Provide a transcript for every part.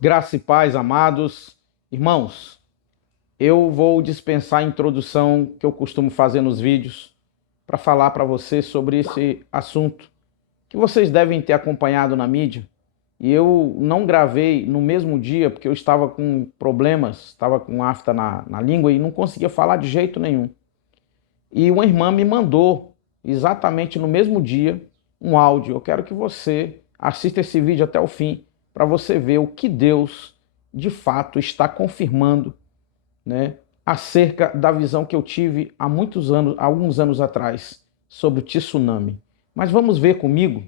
Graça e paz, amados irmãos. Eu vou dispensar a introdução que eu costumo fazer nos vídeos para falar para vocês sobre esse assunto que vocês devem ter acompanhado na mídia. E eu não gravei no mesmo dia porque eu estava com problemas, estava com afta na língua e não conseguia falar de jeito nenhum. E uma irmã me mandou, exatamente no mesmo dia, um áudio. Eu quero que você assista esse vídeo até o fim, para você ver o que Deus, de fato, está confirmando, né, acerca da visão que eu tive há muitos anos, alguns anos atrás, sobre o tsunami. Mas vamos ver comigo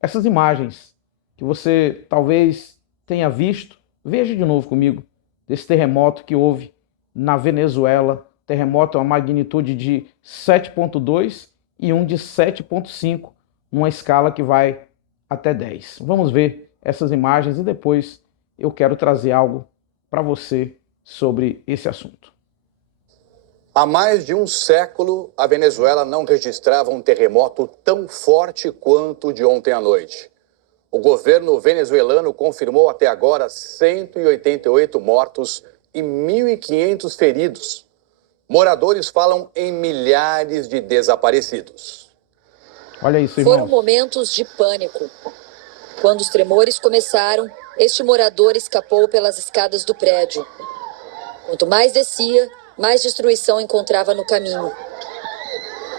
essas imagens que você talvez tenha visto. Veja de novo comigo desse terremoto que houve na Venezuela. Terremoto é uma magnitude de 7,2 e um de 7,5, numa escala que vai até 10. Vamos ver essas imagens e depois eu quero trazer algo para você sobre esse assunto. Há mais de um século, a Venezuela não registrava um terremoto tão forte quanto o de ontem à noite. O governo venezuelano confirmou até agora 188 mortos e 1.500 feridos. Moradores falam em milhares de desaparecidos. Olha isso, Foram irmãos. momentos de pânico. Quando os tremores começaram, este morador escapou pelas escadas do prédio. Quanto mais descia, mais destruição encontrava no caminho.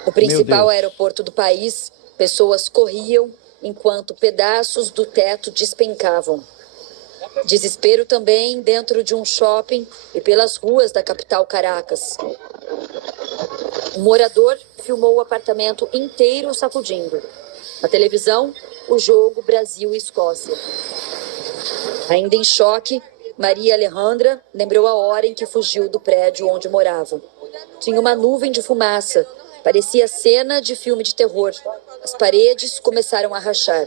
No principal aeroporto do país, pessoas corriam enquanto pedaços do teto despencavam. Desespero também dentro de um shopping e pelas ruas da capital Caracas. Um morador filmou o apartamento inteiro sacudindo. Na televisão, o jogo Brasil e Escócia. Ainda em choque, Maria Alejandra lembrou a hora em que fugiu do prédio onde morava. Tinha uma nuvem de fumaça. Parecia cena de filme de terror. As paredes começaram a rachar.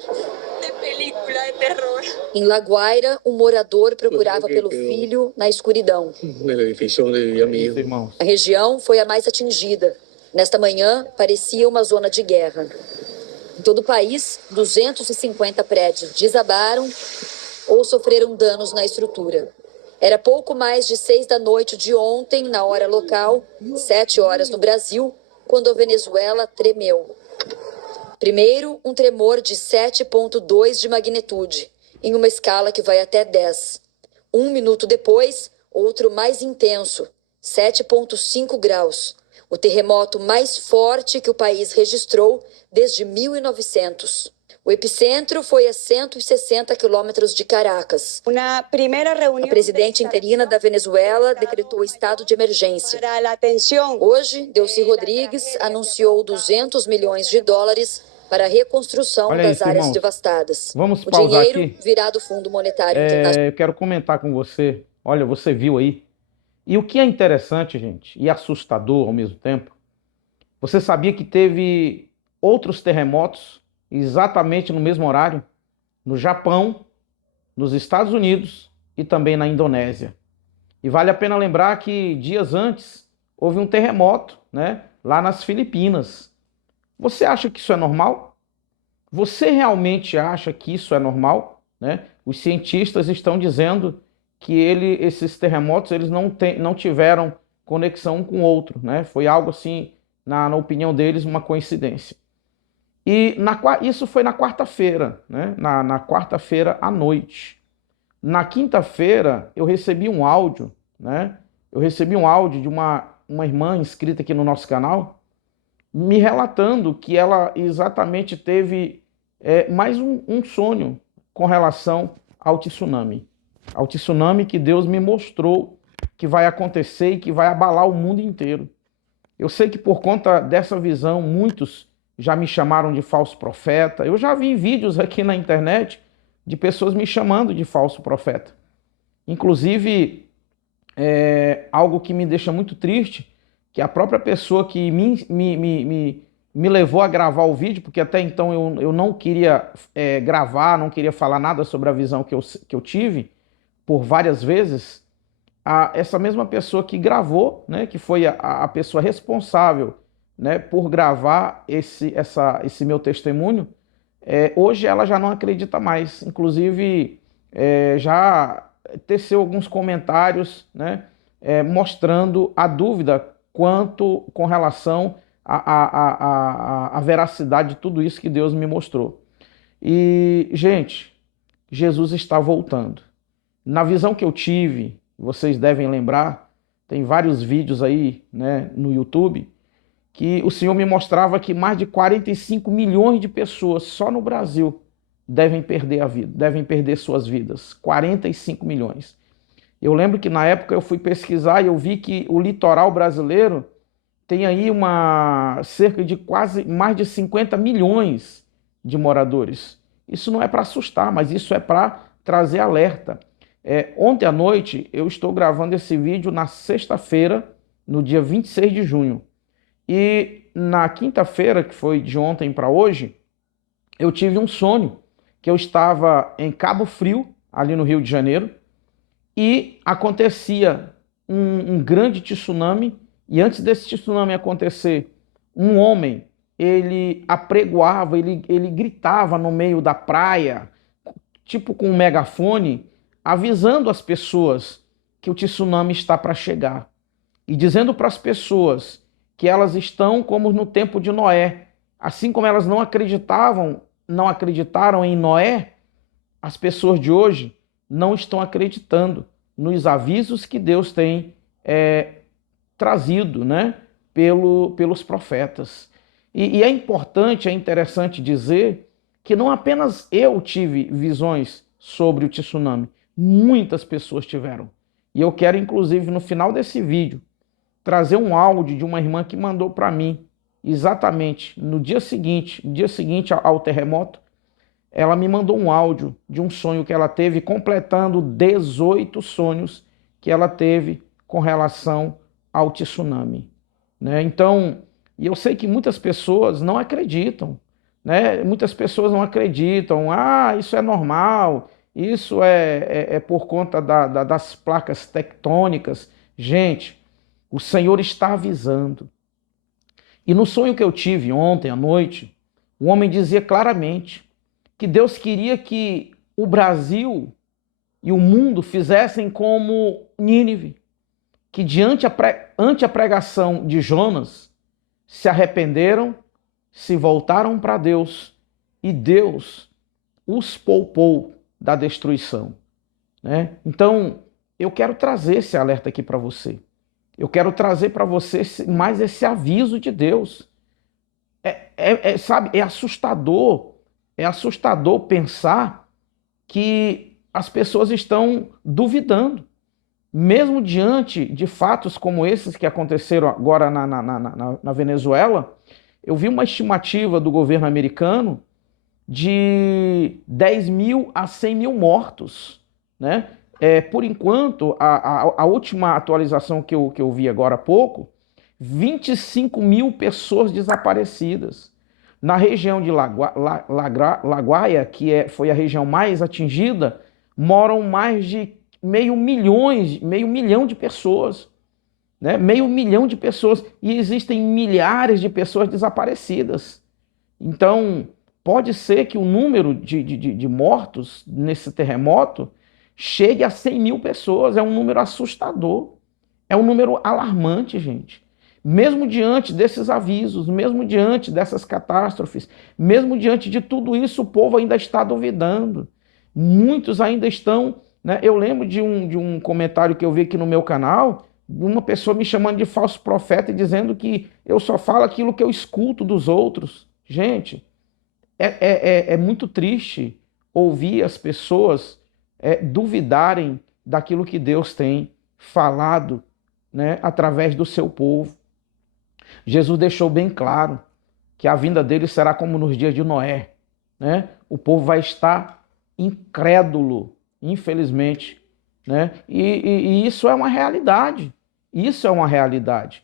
Em La Guaira, um morador procurava pelo filho na escuridão. Isso, irmãos. A região foi a mais atingida. Nesta manhã, parecia uma zona de guerra. Em todo o país, 250 prédios desabaram ou sofreram danos na estrutura. Era pouco mais de 6 da noite de ontem, na hora local, 7 horas no Brasil, quando a Venezuela tremeu. Primeiro, um tremor de 7,2 de magnitude, em uma escala que vai até 10. Um minuto depois, outro mais intenso, 7,5 graus. O terremoto mais forte que o país registrou desde 1900. O epicentro foi a 160 quilômetros de Caracas. A presidente interina da Venezuela decretou estado de emergência. Hoje, Delcy Rodrigues anunciou 200 milhões de dólares para a reconstrução Olha das isso, áreas irmãos. devastadas. Vamos O pausar dinheiro aqui. virá do Fundo Monetário Internacional. Eu quero comentar com você. Olha, você viu aí. E o que é interessante, gente, e assustador ao mesmo tempo, você sabia que teve outros terremotos exatamente no mesmo horário? No Japão, nos Estados Unidos e também na Indonésia. E vale a pena lembrar que dias antes houve um terremoto, né, lá nas Filipinas. Você acha que isso é normal? Você realmente acha que isso é normal? Né? Os cientistas estão dizendo que esses terremotos eles não tiveram conexão um com o outro. Né? Foi algo assim, na opinião deles, uma coincidência. E isso foi na quarta-feira, né? na quarta-feira à noite. Na quinta-feira eu recebi um áudio, né? Eu recebi um áudio de uma irmã inscrita aqui no nosso canal, me relatando que ela exatamente teve mais um sonho com relação ao tsunami. Ao tsunami que Deus me mostrou que vai acontecer e que vai abalar o mundo inteiro. Eu sei que por conta dessa visão, muitos já me chamaram de falso profeta. Eu já vi vídeos aqui na internet de pessoas me chamando de falso profeta. Inclusive, algo que me deixa muito triste, que a própria pessoa que me levou a gravar o vídeo, porque até então eu não queria gravar, não queria falar nada sobre a visão que eu tive por várias vezes, essa mesma pessoa que gravou, né, que foi a pessoa responsável, né, por gravar esse meu testemunho, hoje ela já não acredita mais. Inclusive, já teceu alguns comentários, né, mostrando a dúvida quanto com relação à veracidade de tudo isso que Deus me mostrou. E, gente, Jesus está voltando. Na visão que eu tive, vocês devem lembrar, tem vários vídeos aí, né, no YouTube, que o Senhor me mostrava que mais de 45 milhões de pessoas só no Brasil devem perder a vida, devem perder suas vidas. 45 milhões. Eu lembro que na época eu fui pesquisar e eu vi que o litoral brasileiro tem aí cerca de quase mais de 50 milhões de moradores. Isso não é para assustar, mas isso é para trazer alerta. Ontem à noite eu estou gravando esse vídeo na sexta-feira, no dia 26 de junho. E na quinta-feira, que foi de ontem para hoje, eu tive um sonho que eu estava em Cabo Frio, ali no Rio de Janeiro, e acontecia um grande tsunami, e antes desse tsunami acontecer, um homem, ele apregoava, ele gritava no meio da praia, tipo com um megafone, avisando as pessoas que o tsunami está para chegar, e dizendo para as pessoas que elas estão como no tempo de Noé. Assim como elas não acreditaram em Noé, as pessoas de hoje não estão acreditando nos avisos que Deus tem trazido, né, pelos profetas. E é importante, é interessante dizer que não apenas eu tive visões sobre o tsunami, muitas pessoas tiveram. E eu quero, inclusive, no final desse vídeo, trazer um áudio de uma irmã que mandou para mim, exatamente no dia seguinte ao terremoto, ela me mandou um áudio de um sonho que ela teve, completando 18 sonhos que ela teve com relação ao tsunami, né? Então, e eu sei que muitas pessoas não acreditam, né? Muitas pessoas não acreditam, isso é normal, isso é por conta das placas tectônicas. Gente, o Senhor está avisando. E no sonho que eu tive ontem à noite, o homem dizia claramente que Deus queria que o Brasil e o mundo fizessem como Nínive, que ante a pregação de Jonas, se arrependeram, se voltaram para Deus e Deus os poupou da destruição, né? Então, eu quero trazer esse alerta aqui para você. Eu quero trazer para você mais esse aviso de Deus. Sabe, é assustador pensar que as pessoas estão duvidando. Mesmo diante de fatos como esses que aconteceram agora na Venezuela, eu vi uma estimativa do governo americano de 10 mil a 100 mil mortos, né? Por enquanto, a última atualização que eu vi agora há pouco, 25 mil pessoas desaparecidas. Na região de Laguaia, que foi a região mais atingida, moram mais de meio milhão de pessoas, né? Meio milhão de pessoas, e existem milhares de pessoas desaparecidas. Então, pode ser que o número de mortos nesse terremoto chegue a 100 mil pessoas. É um número assustador, é um número alarmante, gente. Mesmo diante desses avisos, mesmo diante dessas catástrofes, mesmo diante de tudo isso, o povo ainda está duvidando. Muitos ainda estão, né? Eu lembro de um comentário que eu vi aqui no meu canal, uma pessoa me chamando de falso profeta e dizendo que eu só falo aquilo que eu escuto dos outros. Gente, é muito triste ouvir as pessoas duvidarem daquilo que Deus tem falado, né, através do seu povo. Jesus deixou bem claro que a vinda dele será como nos dias de Noé, né? O povo vai estar incrédulo, infelizmente, né? E isso é uma realidade. Isso é uma realidade.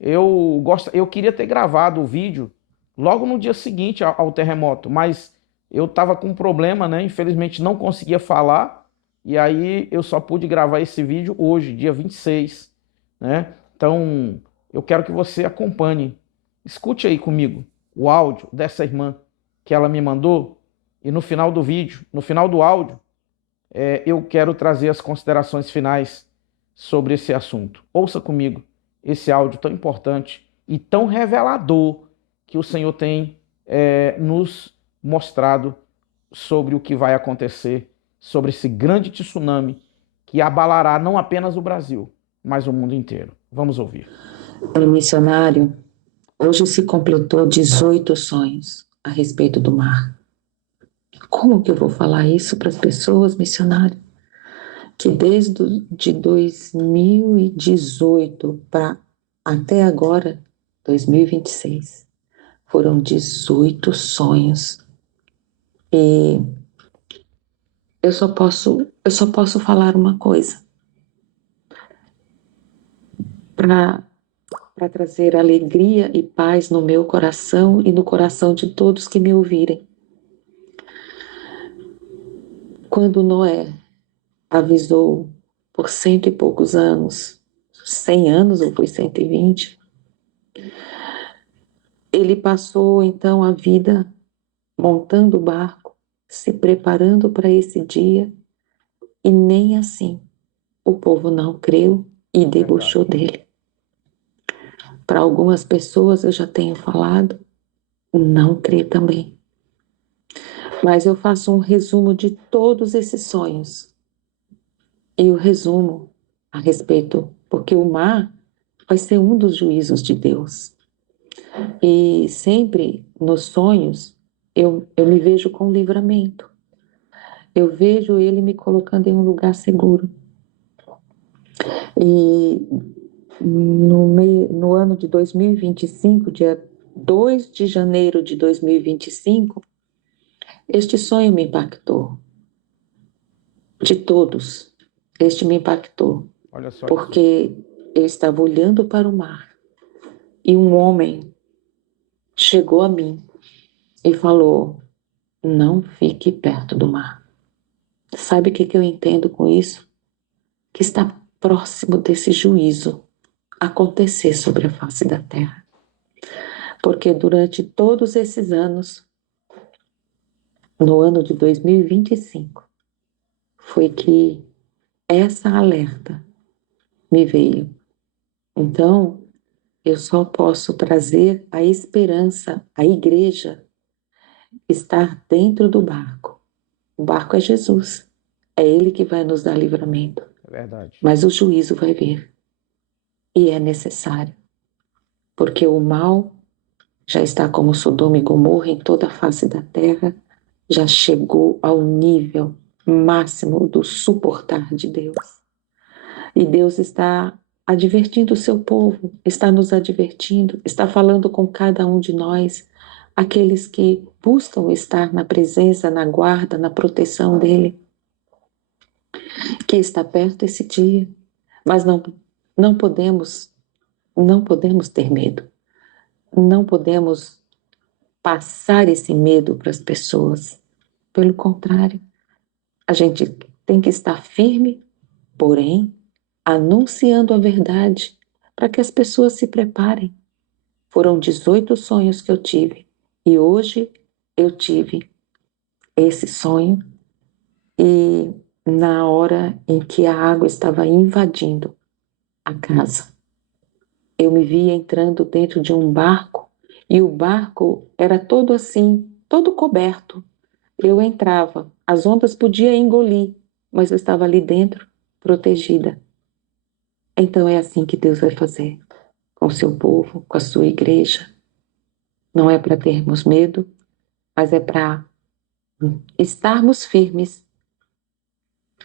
Eu queria ter gravado o vídeo logo no dia seguinte ao terremoto, mas eu estava com um problema, né? Infelizmente não conseguia falar, e aí eu só pude gravar esse vídeo hoje, dia 26, né? Então, eu quero que você acompanhe. Escute aí comigo o áudio dessa irmã que ela me mandou, e no final do vídeo, no final do áudio, eu quero trazer as considerações finais sobre esse assunto. Ouça comigo esse áudio tão importante e tão revelador que o Senhor tem nos mostrado sobre o que vai acontecer, sobre esse grande tsunami que abalará não apenas o Brasil, mas o mundo inteiro. Vamos ouvir. Missionário, hoje se completou 18 sonhos a respeito do mar. Como que eu vou falar isso para as pessoas, missionário? Que desde de 2018 para até agora, 2026, foram 18 sonhos. E eu só posso falar uma coisa. Para trazer alegria e paz no meu coração e no coração de todos que me ouvirem. Quando Noé avisou por 100 e poucos anos, 100 anos ou foi 120, ele passou então a vida montando o barco, se preparando para esse dia, e nem assim o povo não creu e debochou dele. Para algumas pessoas eu já tenho falado, não crê também. Mas eu faço um resumo de todos esses sonhos. E o resumo a respeito, porque o mar vai ser um dos juízos de Deus. E sempre nos sonhos eu me vejo com livramento. Eu vejo ele me colocando em um lugar seguro. E no ano de 2025, dia 2 de janeiro de 2025, este sonho me impactou. De todos, este me impactou. Olha só porque eu estava olhando para o mar e um homem chegou a mim e falou: não fique perto do mar. Sabe o que eu entendo com isso? Que está próximo desse juízo acontecer sobre a face da terra. Porque durante todos esses anos, no ano de 2025, foi que essa alerta me veio. Então, eu só posso trazer a esperança, a igreja, estar dentro do barco. O barco é Jesus. É Ele que vai nos dar livramento. É verdade. Mas o juízo vai vir. E é necessário. Porque o mal já está como Sodoma e Gomorra em toda a face da terra, já chegou ao nível máximo do suportar de Deus. E Deus está advertindo o seu povo, está nos advertindo, está falando com cada um de nós, aqueles que buscam estar na presença, na guarda, na proteção dEle, que está perto esse dia, mas não podemos ter medo, não podemos passar esse medo para as pessoas. Pelo contrário, a gente tem que estar firme, porém, anunciando a verdade para que as pessoas se preparem. Foram 18 sonhos que eu tive e hoje eu tive esse sonho e na hora em que a água estava invadindo a casa, eu me vi entrando dentro de um barco e o barco era todo assim, todo coberto. Eu entrava, as ondas podiam engolir, mas eu estava ali dentro, protegida. Então é assim que Deus vai fazer com o seu povo, com a sua igreja. Não é para termos medo, mas é para estarmos firmes,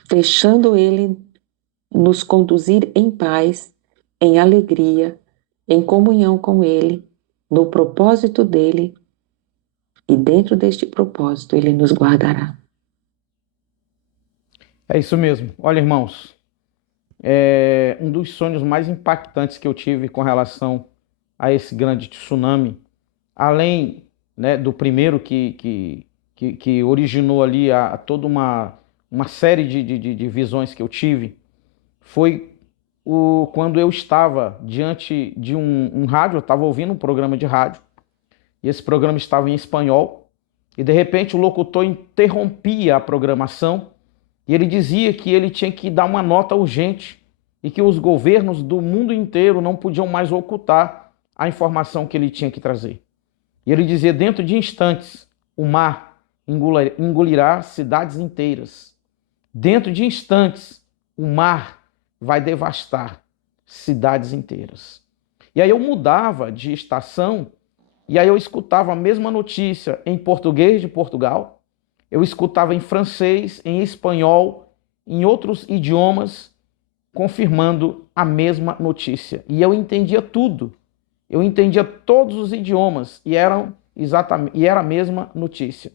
deixando Ele nos conduzir em paz, em alegria, em comunhão com Ele, no propósito dEle, e dentro deste propósito Ele nos guardará. É isso mesmo. Olha, irmãos, um dos sonhos mais impactantes que eu tive com relação a esse grande tsunami, além, né, do primeiro que originou ali toda uma série de visões que eu tive, foi quando eu estava diante de um rádio, eu estava ouvindo um programa de rádio, e esse programa estava em espanhol, e de repente o locutor interrompia a programação E ele dizia que ele tinha que dar uma nota urgente e que os governos do mundo inteiro não podiam mais ocultar a informação que ele tinha que trazer. E ele dizia: dentro de instantes, o mar engolirá cidades inteiras. Dentro de instantes, o mar vai devastar cidades inteiras. E aí eu mudava de estação e aí eu escutava a mesma notícia em português de Portugal, eu escutava em francês, em espanhol, em outros idiomas, confirmando a mesma notícia. E eu entendia tudo. Eu entendia todos os idiomas e era a mesma notícia.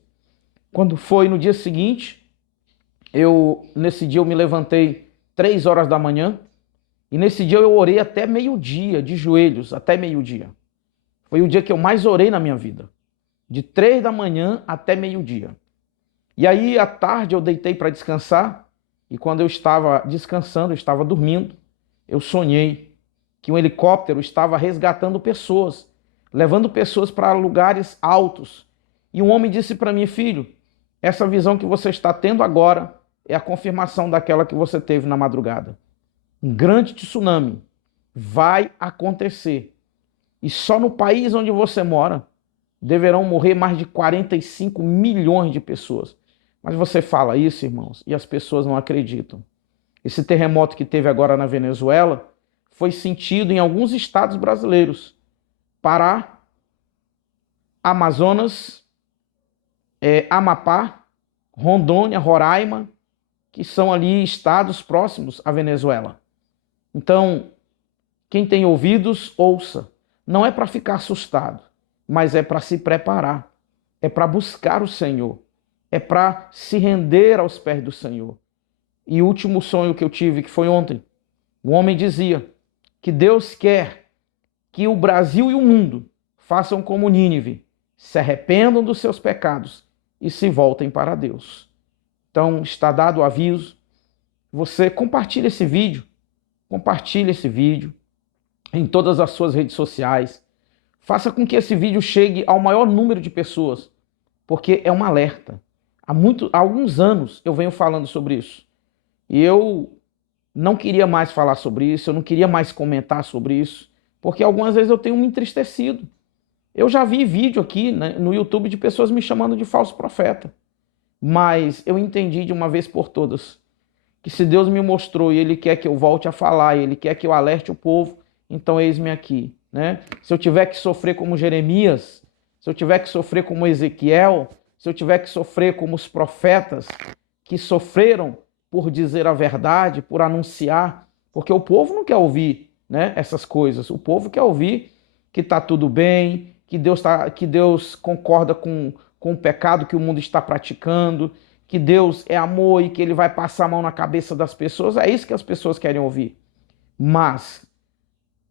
Quando foi no dia seguinte, nesse dia eu me levantei 3 horas da manhã e nesse dia eu orei até meio-dia, de joelhos, até meio-dia. Foi o dia que eu mais orei na minha vida, de 3 da manhã até meio-dia. E aí à tarde eu deitei para descansar e quando eu estava descansando, eu estava dormindo, eu sonhei que um helicóptero estava resgatando pessoas, levando pessoas para lugares altos. E um homem disse para mim: filho, essa visão que você está tendo agora é a confirmação daquela que você teve na madrugada. Um grande tsunami vai acontecer. E só no país onde você mora deverão morrer mais de 45 milhões de pessoas. Mas você fala isso, irmãos, e as pessoas não acreditam. Esse terremoto que teve agora na Venezuela foi sentido em alguns estados brasileiros. Pará, Amazonas, Amapá, Rondônia, Roraima, que são ali estados próximos à Venezuela. Então, quem tem ouvidos, ouça. Não é para ficar assustado, mas é para se preparar. É para buscar o Senhor. É para se render aos pés do Senhor. E o último sonho que eu tive, que foi ontem, um homem dizia que Deus quer que o Brasil e o mundo façam como Nínive, se arrependam dos seus pecados e se voltem para Deus. Então, está dado o aviso. Você compartilha esse vídeo em todas as suas redes sociais. Faça com que esse vídeo chegue ao maior número de pessoas, porque é um alerta. Há alguns anos eu venho falando sobre isso. E eu não queria mais falar sobre isso, eu não queria mais comentar sobre isso, porque algumas vezes eu tenho me entristecido. Eu já vi vídeo aqui, né, no YouTube de pessoas me chamando de falso profeta. Mas eu entendi de uma vez por todas que se Deus me mostrou e Ele quer que eu volte a falar, e Ele quer que eu alerte o povo, então eis-me aqui, né? Se eu tiver que sofrer como Jeremias, se eu tiver que sofrer como Ezequiel, se eu tiver que sofrer como os profetas que sofreram por dizer a verdade, por anunciar, porque o povo não quer ouvir, né, essas coisas. O povo quer ouvir que está tudo bem, que Deus concorda com o pecado que o mundo está praticando, que Deus é amor e que Ele vai passar a mão na cabeça das pessoas. É isso que as pessoas querem ouvir. Mas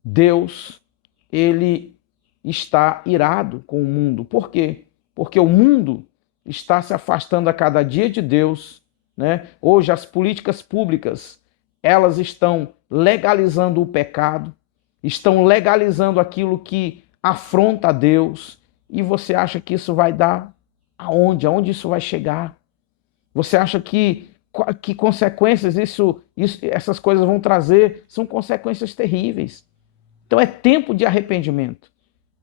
Deus, Ele está irado com o mundo. Por quê? Porque o mundo está se afastando a cada dia de Deus, né? Hoje as políticas públicas, elas estão legalizando o pecado, estão legalizando aquilo que afronta a Deus. E você acha que isso vai dar aonde? Aonde isso vai chegar? Você acha que consequências essas coisas vão trazer? São consequências terríveis. Então é tempo de arrependimento,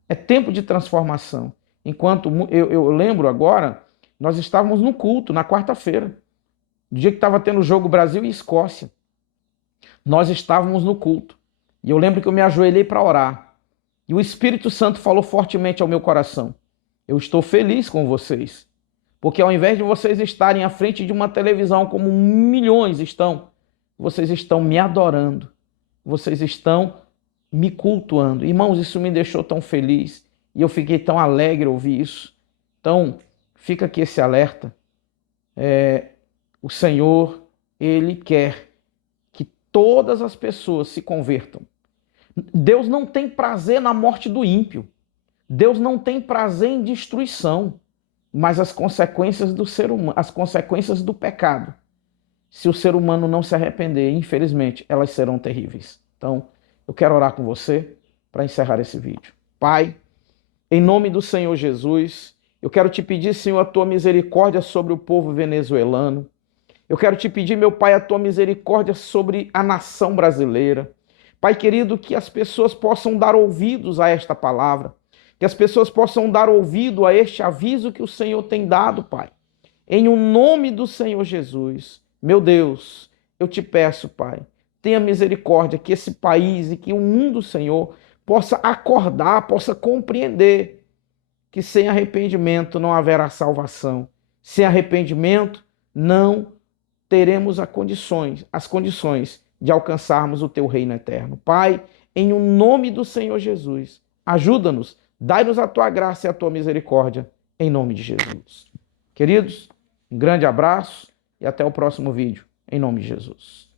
é tempo de transformação. Enquanto eu lembro agora, nós estávamos no culto na quarta-feira, no dia que estava tendo o jogo Brasil e Escócia. Nós estávamos no culto e eu lembro que eu me ajoelhei para orar e o Espírito Santo falou fortemente ao meu coração: eu estou feliz com vocês, porque ao invés de vocês estarem à frente de uma televisão como milhões estão, vocês estão me adorando, vocês estão me cultuando. Irmãos, isso me deixou tão feliz e eu fiquei tão alegre ao ouvir isso. Então, fica aqui esse alerta. O Senhor, Ele quer que todas as pessoas se convertam. Deus não tem prazer na morte do ímpio. Deus não tem prazer em destruição. Mas as consequências do ser humano, as consequências do pecado, se o ser humano não se arrepender, infelizmente, elas serão terríveis. Então, eu quero orar com você para encerrar esse vídeo. Pai, em nome do Senhor Jesus, eu quero te pedir, Senhor, a tua misericórdia sobre o povo venezuelano. Eu quero te pedir, meu Pai, a tua misericórdia sobre a nação brasileira. Pai querido, que as pessoas possam dar ouvidos a esta palavra, que as pessoas possam dar ouvido a este aviso que o Senhor tem dado, Pai. Em o nome do Senhor Jesus, meu Deus, eu te peço, Pai, tenha misericórdia, que esse país e que o mundo, Senhor, possa acordar, possa compreender que sem arrependimento não haverá salvação. Sem arrependimento não teremos as condições de alcançarmos o teu reino eterno. Pai, em o nome do Senhor Jesus, ajuda-nos, dai-nos a tua graça e a tua misericórdia, em nome de Jesus. Queridos, um grande abraço e até o próximo vídeo, em nome de Jesus.